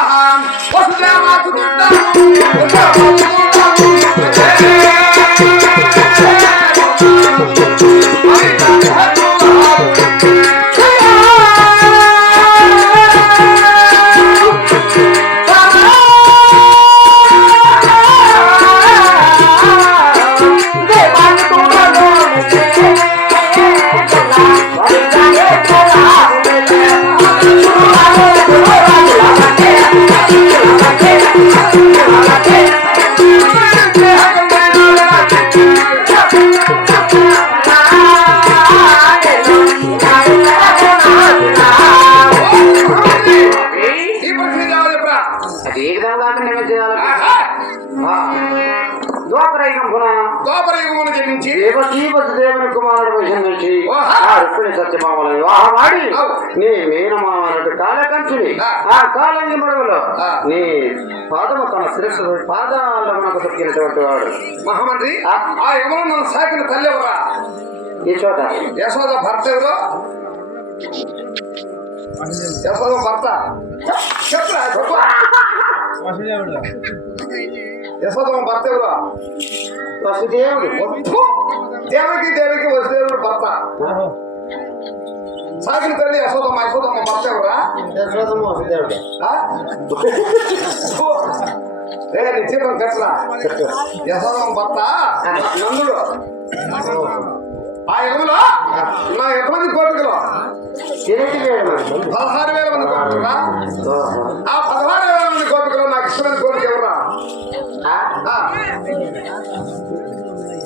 ఆహా, వసుదేవాసురుద్దాము. అది ఏ విధంగా మేము చేయాలి ద్వాపరయుగంపున ద్వాపర యుగమును జన్మించి దేవకీ వసుదేవుని కుమారుడు. ఆ రుక్మిణి సత్యభామల వివాహం ఆడి అవు. నీ మీనమామనటు కాలకంచుని ఆ. కాలంగి మడుగులో ఆ. నీ పాదము తన శిరస్సు పాదాల మనకు తొక్కినటువంటి వాడు మహామంత్రి ఆ. యుగంలో నన్ను సాకిన తల్లి ఎవరా యశోద భర్త ఎవరు యశోద భర్త చెప్పురా చెప్పు యశోద భర్త ఎవరు? వసుదేవుడు. దేవకి దేవికి వసుదేవుడు భర్త. సాగిన తల్లి యశోదమ్మ యశోదమ్మ భర్త ఎవరా? యశోదమ్మ వసుదేవుడు? ఏ నిశ్చితం కట్టరా యశోదమ్మ భర్త? నందుడు. ఆ యుగంలో నా ఎంతమంది కోరికలు పదహారు వేల మంది కోరికలురా ఓహో. ఆ పదహారు వేల మంది కోరికలు నాకు ఇష్టమైన కోరిక ఎవరా ఆ? ఆ.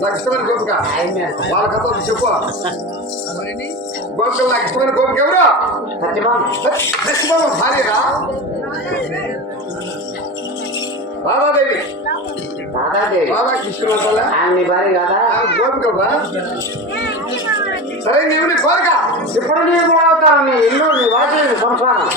నాకు ఇష్టమైన కోరిక వాళ్ళ కథ చెప్పు. కోరికలు నాకు ఇష్టమైన కోరిక ఎవరు? సత్యభామ భార్యరా? రాధాదేవి. రాధాదేవి. రాధాకృష్ణుడు నీ భార్య కాదా? గోపికరా సరే నీవు నీ కోరిక. ఇప్పుడు నీ మూడవుతాను నీ ఇల్లు నీ వాటి సంసారం.